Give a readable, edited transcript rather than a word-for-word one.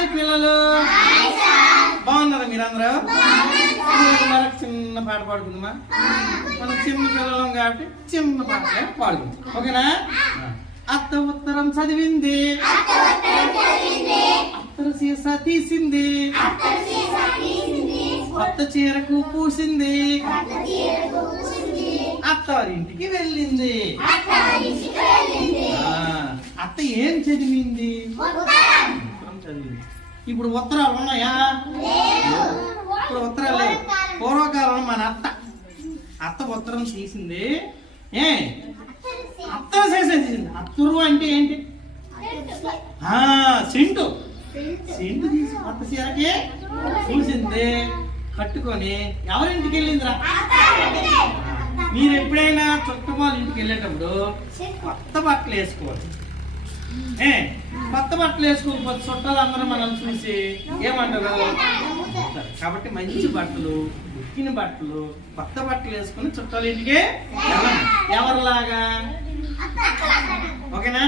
Hi పిల్లలు, బాగున్నారా మీరందరూ? మరొక చిన్న పాట పాడుకుందామా? మనం చిన్న పిల్లలం కాబట్టి చిన్న పాటలే పాడుకుందాం, ఓకేనా? అత్త ఉత్తరం చదివింది, అత్తర సీసా తీసింది, కొత్త చీరకు పూసింది, అత్తవారింటికి వెళ్ళింది. అత్త ఏం చదివింది? చదివింది. ఇప్పుడు ఉత్తరాలు ఉన్నాయా? ఇప్పుడు ఉత్తరాలు లేవు. పూర్వకాలంలో మన అత్త ఉత్తరం తీసింది. అత్తరు చేసేసింది. అత్తరు అంటే ఏంటి? సెంటు తీసి కొత్త చీరకి పూసింది, కట్టుకొని ఎవరింటికి వెళ్ళిందిరా? మీరు ఎప్పుడైనా చుట్టమాల ఇంటికి వెళ్ళేటప్పుడు కొత్త బట్టలు వేసుకోవాలి. కొత్త బట్టలు వేసుకోకపోతే చుట్టాలు అందరూ మనం చూసి ఏమంటారు? కాబట్టి మంచి బట్టలు, ఉక్కిన బట్టలు, కొత్త బట్టలు వేసుకుని చుట్టాల ఇంటికి ఎవరిలాగా? ఓకేనా?